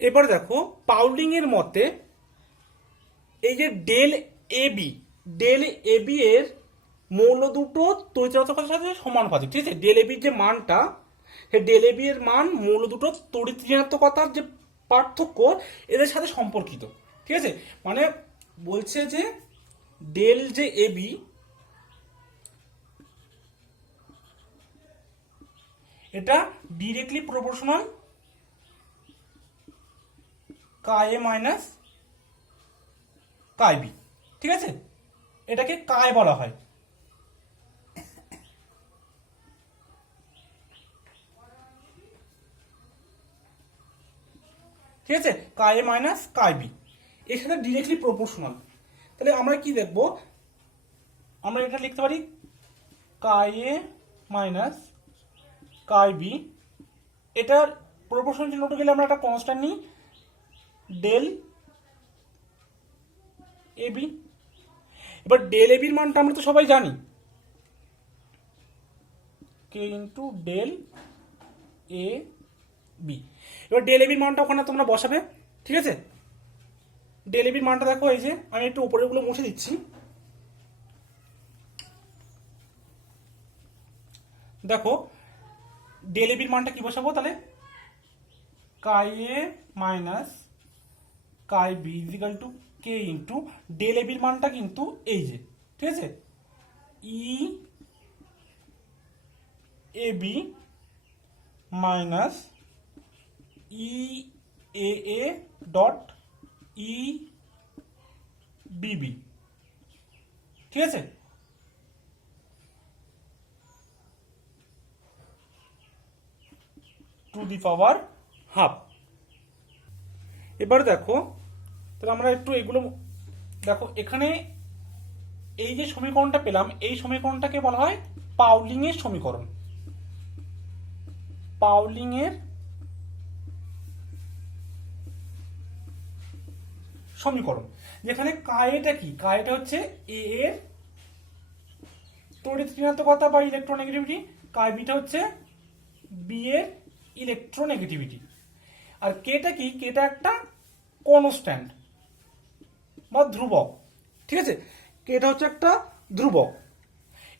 এবার দেখো পাউলিং এর মতে এই যে ডেল এবি এর মৌল দুটো তড়িৎ সাথে সমানুপাতিক, ঠিক আছে। ডেল এবির যে মানটা, সেই ডেল এবি এর মান মৌল দুটো তড়িৎ ঋণাত্মকতার যে পার্থক্য এদের সাথে সম্পর্কিত, ঠিক আছে। মানে বলছে যে ডেল যে এবি এটা ডিরেক্টলি প্রপোর্শনাল কায় এ মাইনাস কায় বি, ঠিক আছে। এটাকে কায় বলা হয়। ঠিক আছে, কায় এ মাইনাস কায় বি এর সাথে ডিরেক্টলি প্রপোর্শনাল। তাহলে আমরা কি দেখবো, আমরা এটা লিখতে পারি কায় এ মাইনাস কায় বি, এটার প্রপোর্শনাল চিহ্নটা গেলে আমরা একটা কনস্ট্যান্ট নিই ডেল এবি। এবার ডেল এবির মানটা আমরা তো সবাই জানি, কে ইন্টু ডেল এ বি। এবার ডেল এবির মানটা ওখানে তোমরা বসাবে, ঠিক আছে। ডেল এবির মানটা দেখো, এই যে আমি একটু উপরের গুলো মুছে দিচ্ছি। দেখো ডেল এবির মানটা কি বসাবো, তাহলে chi A minus chi B equal to K into del এবির মানটা কিন্তু এই যে, ঠিক আছে, E A B minus E A dot E BB, ঠিক আছে। To the power half. এবার দেখো, তাহলে আমরা একটু এগুলো দেখো, এখানে এই যে সমীকরণটা পেলাম, এই সমীকরণটাকে বলা হয় পাউলিং এর সমীকরণ। পাউলিং এর সমীকরণ, যেখানে কায়েটা কি, কায়েটা হচ্ছে এ এর তড়িৎ ঋণাত্মকতা বা ইলেকট্রোনেগেটিভিটি, কায় বিটা হচ্ছে বি এর ইলেকট্রোনেগেটিভিটি। আর কেটা কি, কেটা একটা কনস্ট্যান্ট বা ধ্রুবক, ঠিক আছে। কেটা হচ্ছে একটা ধ্রুবক।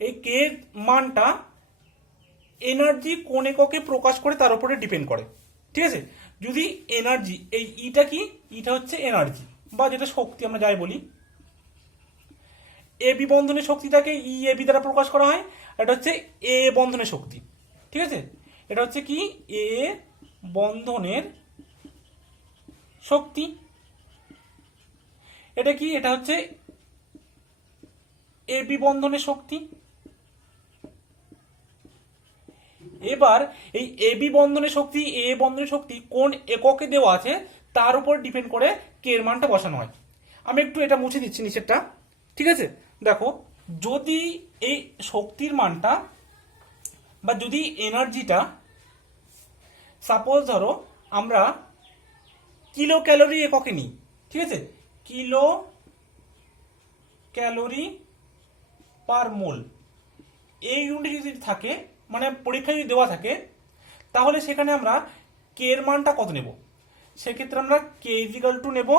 এই কে মানটা এনার্জি কোন এককে প্রকাশ করে তার উপরে ডিপেন্ড করে, ঠিক আছে। যদি এনার্জি, এই ইটা কি, ইটা হচ্ছে এনার্জি বা যেটা শক্তি আমরা যাই বলি, এ বি বন্ধনের শক্তিটাকে ই এ বি দ্বারা প্রকাশ করা হয়। এটা হচ্ছে এ বন্ধনের শক্তি, ঠিক আছে। এটা হচ্ছে কি এ বন্ধনের শক্তি। এটা কি, এটা হচ্ছে এ বি বন্ধনের শক্তি। এবার এই এ বি বন্ধনের শক্তি, এ বন্ধনের শক্তি কোন এককে দেওয়া আছে তার উপর ডিপেন্ড করে কে এর মানটা বসানো হয়। আমি একটু এটা মুছে দিচ্ছি নিচেরটা, ঠিক আছে। দেখো যদি এই শক্তির মানটা বা যদি এনার্জিটা, সাপোজ ধরো আমরা কিলো ক্যালোরি এককে নিই, ঠিক আছে, কিলো ক্যালোরি পার মোল এই ইউনিট যদি থাকে, মানে পরীক্ষায় যদি দেওয়া থাকে, তাহলে সেখানে আমরা কে এর মানটা কত নেব, সেক্ষেত্রে আমরা কে ইজিক্যাল টু নেব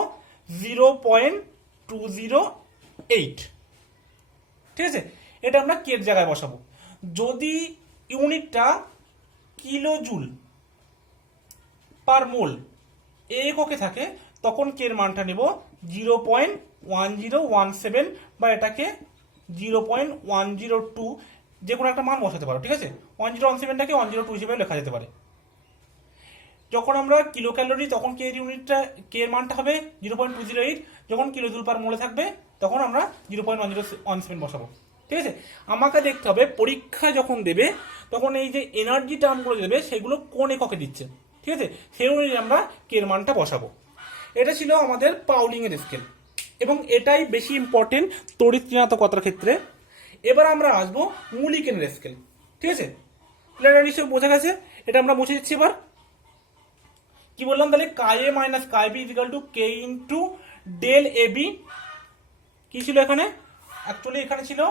0.208, ঠিক আছে। এটা আমরা কে এর জায়গায় বসাবো। যদি ইউনিটটা কিলো জুল পার মোল এই এককে থাকে, তখন কে এর মানটা নেব 0.1017 বা এটাকে 0.102, যে কোনো একটা মান বসাতে পারো, ঠিক আছে। 1017টাকে 102 হিসেবে লেখা যেতে পারে। যখন আমরা কিলো ক্যালোরি, তখন কে এর ইউনিটটা, কে এর মানটা হবে 0.208। যখন কিলো জুল পার মোলে থাকবে তখন আমরা 0.1017 বসাবো, ঠিক আছে। আমাকে দেখতে হবে পরীক্ষায় যখন দেবে তখন এই যে এনার্জি টার্মগুলো দেবে সেগুলো কোন এককে দিচ্ছে, ঠিক আছে, সেই অনুযায়ী আমরা কে এর মানটা বসাবো। এটা ছিল আমাদের পাউলিং এর স্কেল, এবং এটাই বেশি ইম্পর্টেন্ট তড়িৎ ঋণাত্মকতার ক্ষেত্রে। এবার আমরা আসবো মুলিকেনের স্কেল, ঠিক আছে। এটা নিশ্চয়ই বোঝা গেছে। এটা আমরা মুছে দিচ্ছি। এবার কি বললাম, তাহলে chi A minus chi B equal to K into del A B. কি ছিল এখানে, অ্যাকচুয়ালি এখানে ছিল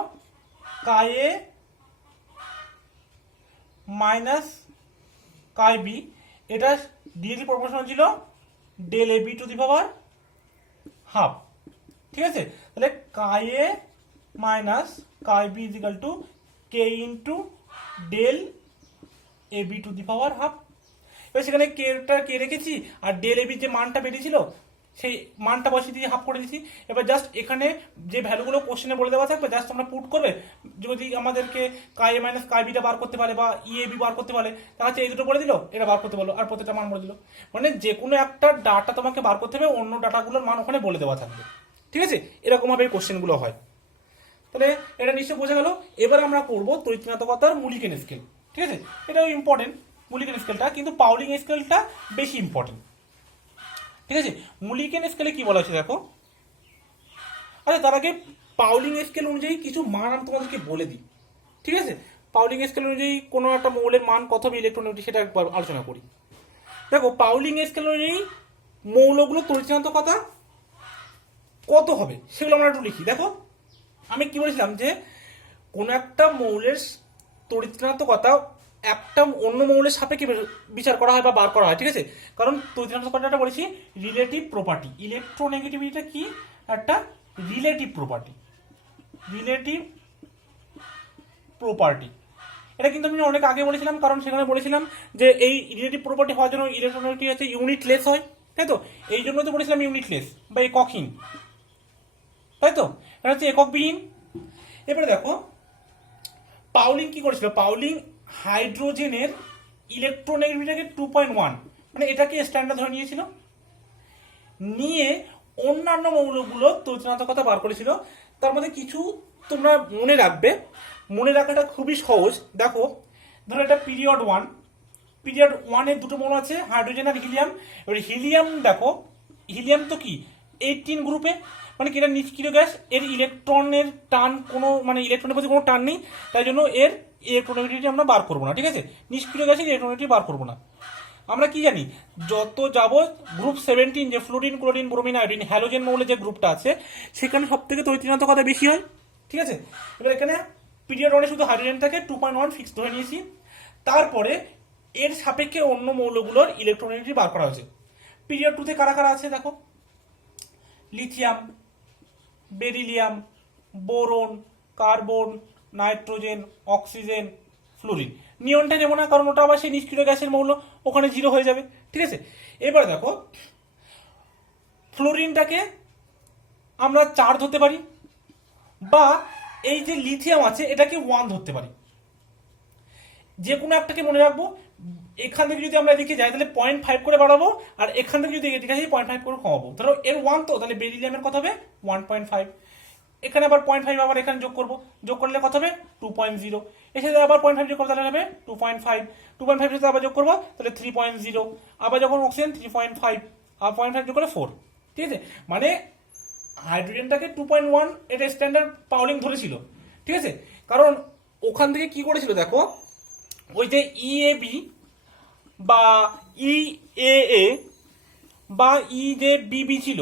chi A minus chi B, এটা ডিরেক্টলি প্রপোর্শনাল ছিল del A B to the power half. ঠিক আছে, তাহলে chi A minus chi B is equal to K into del A B to the power half. এবার সেখানে কেটা কে রেখেছি আর del এ বির যে মানটা বেরিয়েছিল সেই মানটা বসিয়ে দিয়ে হাফ করে দিয়েছি। এবার জাস্ট এখানে যে ভ্যালুগুলো কোশ্চেনে বলে দেওয়া থাকবে জাস্ট আমরা পুট করবে। যদি আমাদেরকে কাই এ মাইনাস কাই বিটা বার করতে পারে বা ই এ বি বার করতে পারে, তাহলে এই দুটো বলে দিল, এটা বার করতে বলো, আর প্রত্যেকটা মান বলে দিল। মানে যে কোনো একটা ডাটা তোমাকে বার করতে হবে, অন্য ডাটাগুলোর মান ওখানে বলে দেওয়া থাকবে। ঠিক আছে, এরকমভাবে কোশ্চেনগুলো হয়। তাহলে এটা নিশ্চয় বোঝা গেল। এবার আমরা করবো তড়িৎ-ঋণাত্মকতার মুলিকেন স্কেল। ঠিক আছে, এটাও ইম্পর্টেন্ট মুলিকেন স্কেলটা, কিন্তু পাউলিং স্কেলটা বেশি ইম্পর্টেন্ট। ঠিক আছে, মুলিকেন স্কেলে কি বলা হয়েছে দেখো। আচ্ছা, তার আগে পাউলিং স্কেল অনুযায়ী কিছু মান আমি তোমাদেরকে বলে দিই। ঠিক আছে, পাউলিং স্কেল অনুযায়ী কোনো একটা মৌলের মান কত হবে ইলেকট্রনেগেটিভ সেটা একবার আলোচনা করি। দেখো, পাউলিং স্কেল অনুযায়ী মৌলগুলো তড়িৎ-ঋণাত্মকতা কত হবে সেগুলো আমরা একটু লিখি। দেখো, আমি কি বলেছিলাম যে কোনো একটা মৌলের তড়িৎ-ঋণাত্মকতা একটা অন্য মৌলের সাপেক্ষে বিচার করা হয় বা বার করা হয়। ঠিক আছে, কারণ তড়িৎ-ঋণাত্মকতাটা বলেছি রিলেটিভ প্রপার্টি। ইলেকট্রোনেগেটিভিটিটা কি? একটা রিলেটিভ প্রপার্টি। রিলেটিভ প্রপার্টি এটা কিন্তু আমি অনেক আগে বলেছিলাম, কারণ সেখানে বলেছিলাম যে এই রিলেটিভ প্রপার্টি হওয়ার জন্য ইলেকট্রোনেগেটিভিটি হচ্ছে ইউনিটলেস হয়, তাই তো? এই জন্য তো বলেছিলাম ইউনিটলেস বা এককহীন, তাই তো? এটা হচ্ছে এককবিহীন। এবারে দেখো পাউলিং কি করেছিল, পাউলিং হাইড্রোজেনের ইলেকট্রোনেগেটিভিটিটাকে 2.1 মানে এটাকে স্ট্যান্ডার্ড ধরে নিয়েছিল, নিয়ে অন্যান্য মৌলগুলো তড়িৎ-ঋণাত্মকতা বার করেছিল। তার মধ্যে কিছু তোমরা মনে রাখবে, মনে রাখাটা খুবই সহজ। দেখো, ধরো এটা পিরিয়ড 1, পিরিয়ড 1-এর দুটো মৌল আছে হাইড্রোজেন আর হিলিয়াম। এবার হিলিয়াম দেখো, হিলিয়াম তো কি 18 গ্রুপে, মানে কি এটা নিষ্ক্রিয় গ্যাস, এর ইলেকট্রনের টান কোনো মানে ইলেকট্রনের প্রতি কোনো টান নেই, তাই জন্য এর ইলেকট্রোনেগেটিভিটি আমরা বার করবো না। ঠিক আছে, নিষ্ক্রিয় গ্যাসের ইলেকট্রোনেগেটিভিটি বার করবো না। আমরা কি জানি, যত যাব গ্রুপ 17 যে fluorine chlorine bromine iodine halogen মৌলের যে গ্রুপটা আছে সেখানে সব থেকে তড়িৎ-ঋণাত্মকতা বেশি হয়। ঠিক আছে, এবার এখানে পিরিয়ড 1-এ শুধু হাইড্রোজেনটাকে 2.1 ফিক্স ধরে নিয়েছি। তারপরে এর সাপেক্ষে অন্য মৌলগুলোর ইলেকট্রোনেগেটিভিটি বার করা হয়েছে। পিরিয়ড 2-তে কারা কারা আছে দেখো, lithium, beryllium, boron, carbon, nitrogen, oxygen, fluorine. নিয়নটা নেব না, কারণ ওটা আবার সেই নিষ্ক্রিয় গ্যাসের মৌল, ওখানে 0 হয়ে যাবে। ঠিক আছে, এবার দেখো ফ্লোরিনটাকে আমরা 4 ধরতে পারি, বা এই যে লিথিয়াম আছে এটাকে 1 ধরতে পারি। যে কোনো একটাকে মনে রাখবো। এখান থেকে যদি আমরা এদিকে যাই তাহলে 0.5 করে বাড়াবো, আর এখান থেকে যদি এদিকে যাই 0.5 করে কমাবো। ধরো এর 1 তো, তাহলে বেরিলিয়ামের কত হবে 1.5। এখানে আবার 0.5 আবার এখানে যোগ করবো, যোগ করলে কত হবে 2.0। এর সাথে আবার 0.5 যোগ করতে হবে 2.5, 2.5 সাথে আবার যোগ করবো তাহলে 3.0, আবার যখন অক্সিজেন 3.5, আর 0.5 যোগ করলে 4। ঠিক আছে, মানে হাইড্রোজেনটাকে 2.1 এটা স্ট্যান্ডার্ড পাউলিং ধরেছিল। ঠিক আছে, কারণ ওখান থেকে কি করেছিল দেখো, ওই যে ইএবি বা ইএএ বা ই যে বিবি ছিল,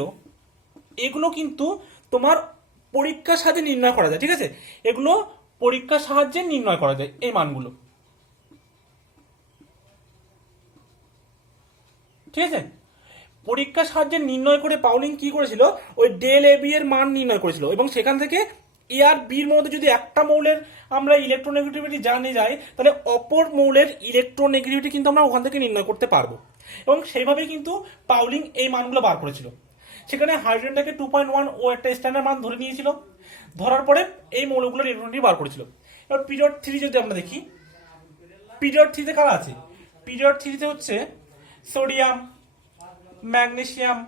এগুলো কিন্তু তোমার পরীক্ষার সাহায্যে নির্ণয় করা যায়। ঠিক আছে, এগুলো পরীক্ষার সাহায্যে নির্ণয় করা যায় এই মানগুলো। ঠিক আছে, পরীক্ষার সাহায্যে নির্ণয় করে পাউলিং কি করেছিল, ওই ডেল এ বি এর মান নির্ণয় করেছিল, এবং সেখান থেকে এ আর বির মধ্যে যদি একটা মৌলের আমরা ইলেকট্রোনেগেটিভিটি জানে যাই, তাহলে অপর মৌলের ইলেকট্রোনেগেটিভিটি কিন্তু আমরা ওখান থেকে নির্ণয় করতে পারবো। এবং সেইভাবেই কিন্তু পাউলিং এই মানগুলো বার করেছিল। সেখানে হাইড্রোজেনটাকে 2.1 ও একটা স্ট্যান্ডার্ড মান ধরে নিয়েছিল, ধরার পরে এই মৌলগুলোর ইলেকট্রনটি বার করেছিল। এবার পিরিয়ড 3 যদি আমরা দেখি, পিরিয়ড 3-তে কারা আছে, পিরিয়ড 3-তে হচ্ছে sodium, magnesium,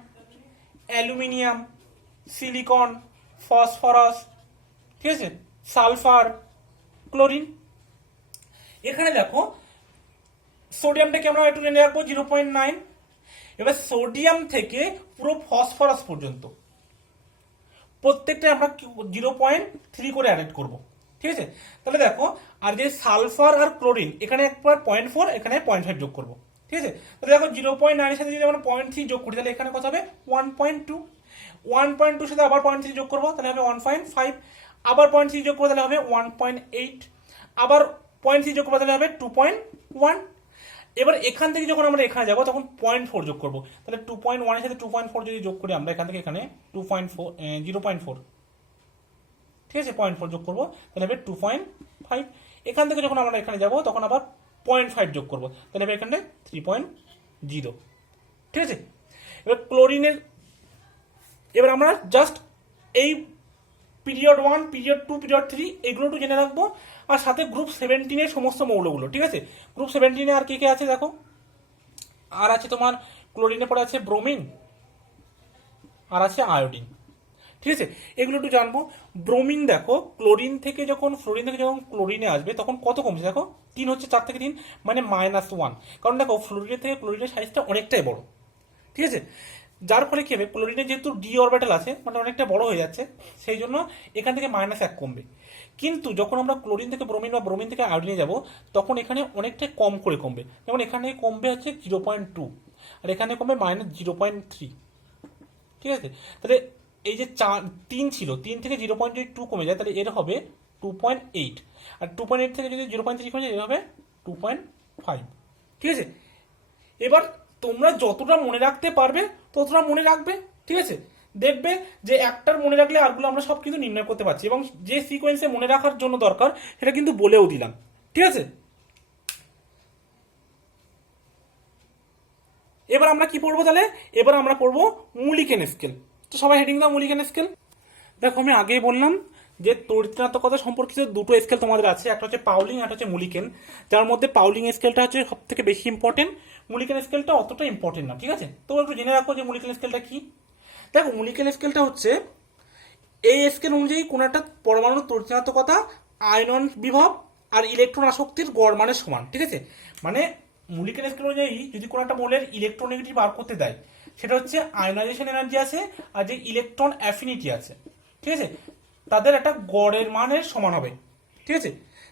aluminium, silicon, phosphorus, ঠিক আছে, সালফার, ক্লোরিন। এখানে দেখো সোডিয়ামটাকে আমরা একটু জেনে রাখবো 0.9। এবার সোডিয়াম থেকে পুরো ফসফরাস পর্যন্ত প্রত্যেকটা আমরা 0.3 করে অ্যাড করব। ঠিক আছে, তাহলে দেখো, আর যে সালফার আর ক্লোরিন এখানে একবার 0.4, এখানে 0.5 যোগ করবো। ঠিক আছে, তাহলে দেখো 0.9 এর সাথে যদি আমরা 0.3 যোগ করি তাহলে এখানে কত হবে 1.2। 1.2 সাথে আবার 0.3 যোগ করবো তাহলে হবে 1.5, আবার 0.3 যোগ করবো তাহলে হবে 1.8, আবার 0.3 যোগ করবো তাহলে হবে 2.1। এবার এখান থেকে যখন আমরা এখানে যাবো তখন 0.4 যোগ করবো, তাহলে 2.1 এর সাথে 2.4 যদি যোগ করি আমরা এখান থেকে এখানে 2.4 0.4, ঠিক আছে, 0.4 যোগ করবো, তাহলে হবে 2.5। এখান থেকে যখন আমরা এখানে যাবো তখন আবার 0.5 যোগ করবো, তাহলে হবে এখানে 3.0, ঠিক আছে। এবার ক্লোরিনের, এবার আমরা জাস্ট এই পিরিয়ড 1, পিরিয়ড 2, পিরিয়ড 3 এগুলো একটু জেনে রাখবো, আর সাথে গ্রুপ 17 এর সমস্ত মৌলগুলো, ঠিক আছে। গ্রুপ 17 আর কে কে আছে দেখো, আর আছে তোমার ক্লোরিনে পরে আছে ব্রোমিন, আর আছে আয়োডিন, ঠিক আছে। এগুলো একটু জানবো। ব্রোমিন দেখো ফ্লোরিন থেকে যখন ক্লোরিনে আসবে তখন কত কমছে দেখো, 3 হচ্ছে 4 থেকে 3 মানে -1, কারণ দেখো ফ্লোরিনের থেকে ক্লোরিনের সাইজটা অনেকটাই বড়, ঠিক আছে। যার ফলে কি হবে, ক্লোরিনের যেহেতু ডি অরবিটাল আছে মানে অনেকটা বড় হয়ে যাচ্ছে, সেই জন্য এখান থেকে -1 কমবে। কিন্তু যখন আমরা ক্লোরিন থেকে ব্রোমিন বা ব্রোমিন থেকে আয়োডিনে যাব তখন এখানে অনেকটা কম করে কমবে, যেমন এখানে কমবে হচ্ছে 0.2 আর এখানে কমবে -0.3, ঠিক আছে। তাহলে এই যে 3 ছিল, 3 থেকে 0.2 কমে যায়, তাহলে এর হবে 2.8, আর 2.8 থেকে যদি 0.3 কমে যায় এর হবে 2.5, ঠিক আছে। এবার তোমরা যতটা মনে রাখতে পারবে ততটা মনে রাখবে, ঠিক আছে। দেখবে যে একটার মনে রাখলে আরগুলো আমরা সব কিন্তু নির্ণয় করতে পারছি, এবং যে সিকোয়েন্সে মনে রাখার জন্য দরকার সেটা কিন্তু বলেও দিলাম, ঠিক আছে। এবার আমরা কি পড়বো তাহলে, এবার আমরা পড়বো মুলিকেন স্কেল। তো সবাই হেডিং দাও মুলিকেন স্কেল। দেখো আমি আগেই বললাম যে তড়িৎনাত্মকতা সম্পর্কিত দুটো স্কেল তোমাদের আছে, একটা হচ্ছে পাউলিং, একটা হচ্ছে মুলিকেন, যার মধ্যে পাউলিং স্কেলটা হচ্ছে সব থেকে বেশি ইম্পর্টেন্ট, মুলিকেন স্কেলটা অতটা ইম্পর্টেন্ট না, ঠিক আছে। তো একটু জেনে রাখো যে মুলিকেন স্কেলটা কি। দেখো মুলিকেন স্কেলটা হচ্ছে এই স্কেল অনুযায়ী কোনো একটা পরমাণুর তড়িৎনাত্মকতা, আয়নন বিভব আর ইলেকট্রন আসক্তির গড় মানের সমান, ঠিক আছে। মানে মুলিকেন স্কেল অনুযায়ী যদি কোনো একটা মৌলের ইলেকট্রোনেগেটিভ বার করতে দেয়, সেটা হচ্ছে আয়নাইজেশন এনার্জি আছে আর যে ইলেকট্রন অ্যাফিনিটি আছে, ঠিক আছে, তাদের একটা গড়ের মানের সমান হবে, ঠিক আছে।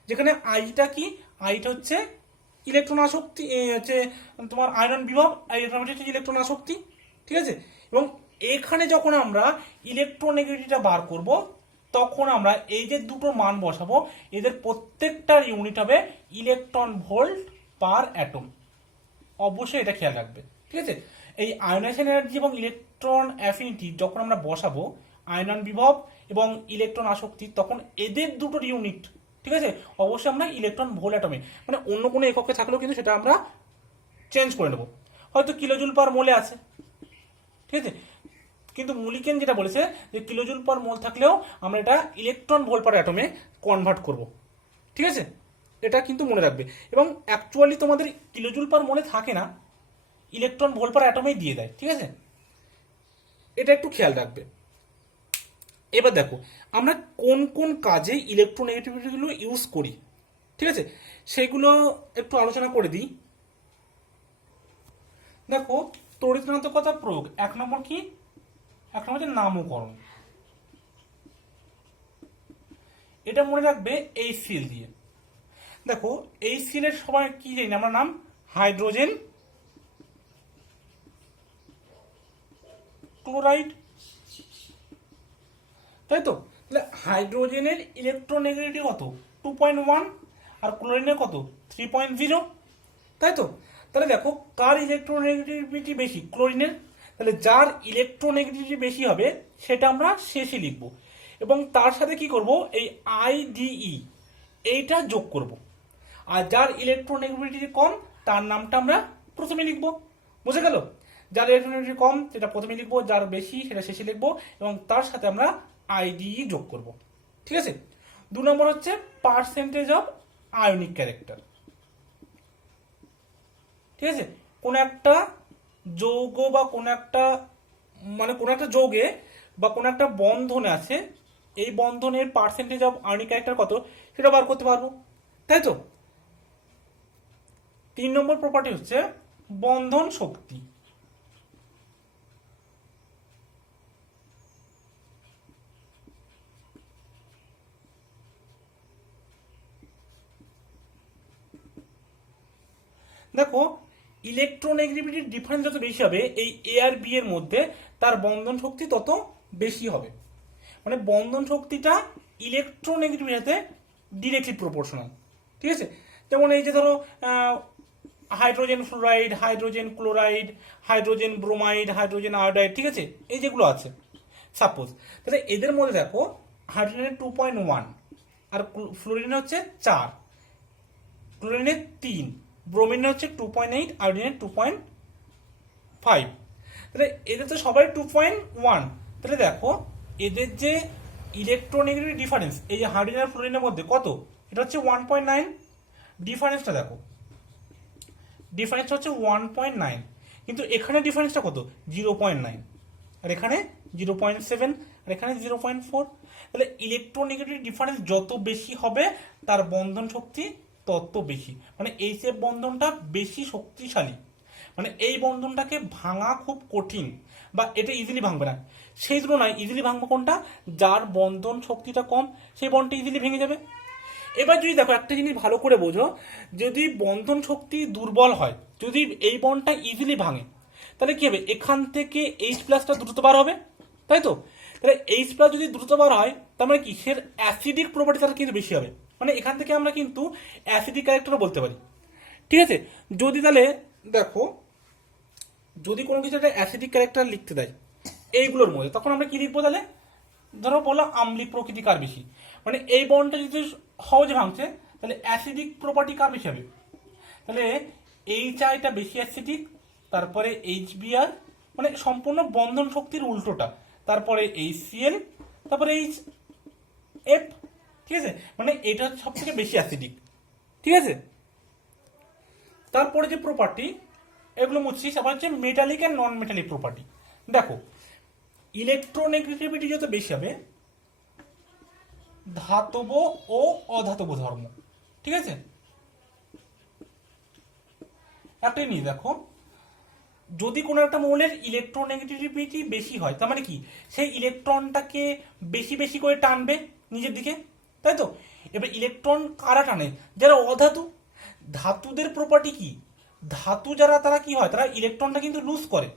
যেখানে আইটা কি, আইটা হচ্ছে ইলেকট্রন আসক্তি, হচ্ছে তোমার আয়রন বিভব, ইলেকট্রন আসক্তি, ঠিক আছে। এবং এখানে যখন আমরা ইলেকট্রোনেগেটিভিটিটা বার করব তখন আমরা এই যে দুটো মান বসাবো এদের প্রত্যেকটার ইউনিট হবে ইলেকট্রন ভোল্ট পার অ্যাটম, অবশ্যই এটা খেয়াল রাখবে, ঠিক আছে। এই আয়নাইজেশন এনার্জি এবং ইলেকট্রন অ্যাফিনিটি যখন আমরা বসাবো, আয়নন বিভব এবং ইলেকট্রন আসক্তি, তখন এদের দুটোর ইউনিট, ঠিক আছে, অবশ্যই আমরা ইলেকট্রন ভোল্ট অ্যাটমে, মানে অন্য কোনো এককে থাকলেও কিন্তু সেটা আমরা চেঞ্জ করে নেবো, হয়তো কিলোজুল পার মোলে আছে, ঠিক আছে। কিন্তু মুলিকেন যেটা বলেছে যে কিলোজুল পার মোল থাকলেও আমরা এটা ইলেকট্রন ভোল্ট পার অ্যাটমে কনভার্ট করব, ঠিক আছে। এটা কিন্তু মনে রাখবে, এবং অ্যাকচুয়ালি তোমাদের কিলোজুল পার মোলে থাকে না, ইলেকট্রন ভোল্ট পার অ্যাটমেই দিয়ে দেয়, ঠিক আছে। এটা একটু খেয়াল রাখবে। এবার দেখো আমরা কোন কোন কাজে ইলেকট্রোনেগেটিভিটিগুলো ইউজ করি, ঠিক আছে, সেগুলো একটু আলোচনা করে দিই। দেখো তড়িৎনাত্মকতা প্রয়োগ 1 নম্বর কি, 1 নম্বর হচ্ছে নামকরণ। এটা মনে রাখবে এই সিল দিয়ে। দেখো এই সিলের সবাই কি জানি আমরা নাম, হাইড্রোজেন ক্লোরাইড, তাই তো। তাহলে হাইড্রোজেনের ইলেকট্রোনেগেটিভিটি কত, 2.1, আর ক্লোরিনের কত 3.0, তাই তো। তাহলে দেখো কার ইলেকট্রোনেগেটিভিটি বেশি, ক্লোরিনের, তাহলে যার ইলেকট্রোনেগেটিভিটি বেশি হবে সেটা আমরা শেষে লিখব, এবং তার সাথে কি করব, এই আইডিই এইটা যোগ করব, আর যার ইলেকট্রোনেগেটিভিটি কম তার নামটা আমরা প্রথমে লিখব, বুঝে গেল। যার ইলেকট্রোনেগেটিভিটি কম সেটা প্রথমে লিখবো, যার বেশি সেটা শেষে লিখবো, এবং তার সাথে আমরা আইডিই যোগ করব, ঠিক আছে। 2 নম্বর হচ্ছে পার্সেন্টেজ অফ আয়নিক ক্যারেক্টার, ঠিক আছে। কোন একটা যৌগ বা কোন একটা, মানে কোন একটা যৌগে বা কোন একটা বন্ধনে আছে, এই বন্ধনের পার্সেন্টেজ অফ আয়নিক ক্যারেক্টার কত সেটা বার করতে পারবো, তাই তো। 3 নম্বর প্রপার্টি হচ্ছে বন্ধন শক্তি। দেখো ইলেকট্রোনেগেটিভিটির ডিফারেন্স যত বেশি হবে এই এ আর বি এর মধ্যে, তার বন্ধন শক্তি তত বেশি হবে, মানে বন্ধন শক্তিটা ইলেকট্রোনেগেটিভিটির সাথে ডিরেক্টলি প্রপোর্শনাল, ঠিক আছে। যেমন এই যে ধরো hydrogen fluoride, hydrogen chloride, hydrogen bromide, hydrogen iodide, ঠিক আছে, এই যেগুলো আছে সাপোজ, তাহলে এদের মধ্যে দেখো হাইড্রোজেনের 2.1 আর ফ্লোরিনের হচ্ছে 4, ক্লোরিনের 3, ব্রোমিনের হচ্ছে 2.8, আয়োডিনের 2.5, তাহলে এদের তো সবাই 2.1, তাহলে দেখো এদের যে ইলেকট্রোনেগেটিভ ডিফারেন্স এই যে হাইড্রোজেন আর ফ্লোরিনের মধ্যে কত, এটা হচ্ছে 1.9, ডিফারেন্সটা দেখো, ডিফারেন্সটা হচ্ছে 1.9, কিন্তু এখানে ডিফারেন্সটা কত 0.9, আর এখানে 0.7, আর এখানে 0.4, তাহলে ইলেকট্রোনেগেটিভ ডিফারেন্স যত বেশি হবে তার বন্ধন শক্তি তত বেশি, মানে এই যে বন্ধনটা বেশি শক্তিশালী, মানে এই বন্ধনটাকে ভাঙা খুব কঠিন বা এটা ইজিলি ভাঙবে না, সেই তুলনায় ইজিলি ভাঙবে কোনটা, যার বন্ধন শক্তিটা কম সেই বন্ডটা ইজিলি ভেঙে যাবে। এবার যদি দেখো একটা জিনিস ভালো করে বোঝো, যদি বন্ধন শক্তি দুর্বল হয়, যদি এই বন্ডটা ইজিলি ভাঙে, তাহলে কি হবে, এখান থেকে এইচ প্লাসটা দ্রুত বার হবে, তাই তো, তাহলে এইচ প্লাস যদি দ্রুত বার হয় তার মানে কি সের অ্যাসিডিক প্রপার্টি তার কিন্তু বেশি হবে, মানে এখান থেকে আমরা কিন্তু অ্যাসিডিক ক্যারেক্টারও বলতে পারি, ঠিক আছে। যদি তাহলে দেখো যদি কোনো কিছু একটা অ্যাসিডিক ক্যারেক্টার লিখতে দেয় এইগুলোর মধ্যে, তখন আমরা কি লিখবো, তাহলে ধরো বললাম আম্লিক প্রকৃতি কার বেশি, মানে এই বন্ডটা যদি সহজে ভাঙছে তাহলে অ্যাসিডিক প্রপার্টি কার বেশি হবে, তাহলে এইচ আইটা বেশি অ্যাসিডিক, তারপরে এইচ বিআর মানে সম্পূর্ণ বন্ধন শক্তির উল্টোটা, তারপরে এইচ সিএল, তারপরে এইচ এফ, ঠিক আছে, মানে এটা হচ্ছে সব থেকে বেশি অ্যাসিডিক, ঠিক আছে। তারপরে যে প্রপার্টি এগুলো মুছছি, সেটা হচ্ছে metallic and non metallic property. দেখো ইলেকট্রোনেগেটিভিটি যত বেশি হবে ধাতব ও অধাতব ধর্ম, ঠিক আছে, একটাই নিয়ে দেখো যদি কোনো একটা মৌলের ইলেকট্রোনেগেটিভিটি বেশি হয় তার মানে কি সেই ইলেকট্রনটাকে বেশি বেশি করে টানবে নিজের দিকে, তাই তো। এবার ইলেকট্রন কারা টানে, যারা অধাতু, ধাতুদের প্রপার্টি কি, ধাতু যারা তারা কি হয়, তারা ইলেকট্রনটা কিন্তু লুজ করে,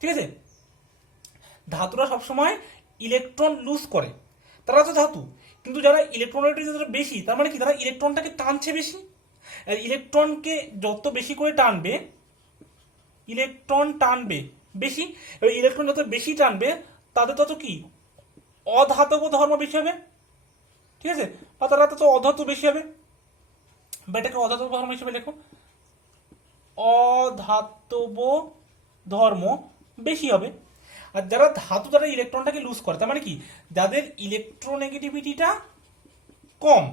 ঠিক আছে, ধাতুরা সবসময় ইলেকট্রন লুজ করে, তারা তো ধাতু, কিন্তু যারা ইলেকট্রোনেগেটিভিটি যারা বেশি তার মানে কি তারা ইলেকট্রনটাকে টানছে বেশি, আর ইলেকট্রনকে যত বেশি করে টানবে, ইলেকট্রন টানবে বেশি, এবার ইলেকট্রন যত বেশি টানবে তাদের তত কি অধাতব ধর্ম বেশি হবে, ঠিক আছে, বা তারা তত অধাতু বেশি হবে, বা এটাকে অধাতব ধর্ম হিসেবে লেখো, অধাতব ধর্ম বেশি হবে। আর যারা ধাতু তারা ইলেকট্রনটাকে লুজ করে, তার মানে কি যাদের ইলেকট্রোনেগেটিভিটিটা কম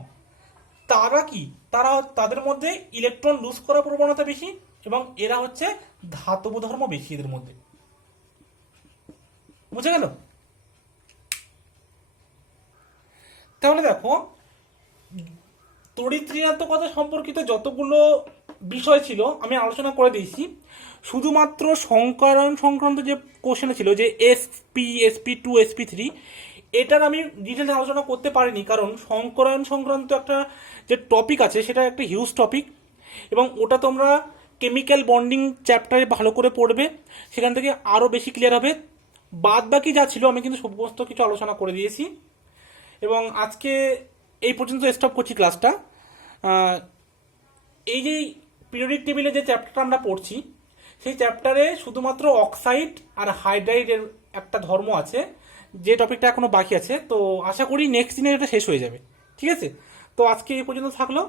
তারা কি তারা তাদের মধ্যে ইলেকট্রন লুজ করার প্রবণতা বেশি, এবং এরা হচ্ছে ধাতব ধর্ম বেশি এদের মধ্যে, বুঝে গেল। তাহলে দেখো তড়িৎ ঋণাত্মকতা সম্পর্কিত যতগুলো বিষয় ছিল আমি আলোচনা করে দিয়েছি, শুধুমাত্র সংকরায়ন সংক্রান্ত যে কোশ্চেন ছিল যে SP2 SP3 এটার আমি ডিটেলস আলোচনা করতে পারিনি, কারণ সংকরায়ন সংক্রান্ত একটা যে টপিক আছে সেটা একটা হিউজ টপিক, এবং ওটা তোমরা কেমিক্যাল বন্ডিং চ্যাপ্টারে ভালো করে পড়বে, সেখান থেকে আরও বেশি ক্লিয়ার হবে। বাদ বাকি যা ছিল আমি কিন্তু সমস্ত কিছু আলোচনা করে দিয়েছি, এবং আজকে এই পর্যন্ত স্টপ করছি ক্লাসটা। এই যে পিরিয়ডিক টেবিলে যে চ্যাপ্টারটা আমরা পড়ছি সেই চ্যাপ্টারে শুধুমাত্র অক্সাইড আর হাইড্রাইডের একটা ধর্ম আছে, যে টপিকটা এখনো বাকি আছে, তো আশা করি নেক্সট দিনে এটা শেষ হয়ে যাবে, ঠিক আছে। তো আজকে এই পর্যন্ত থাকলো।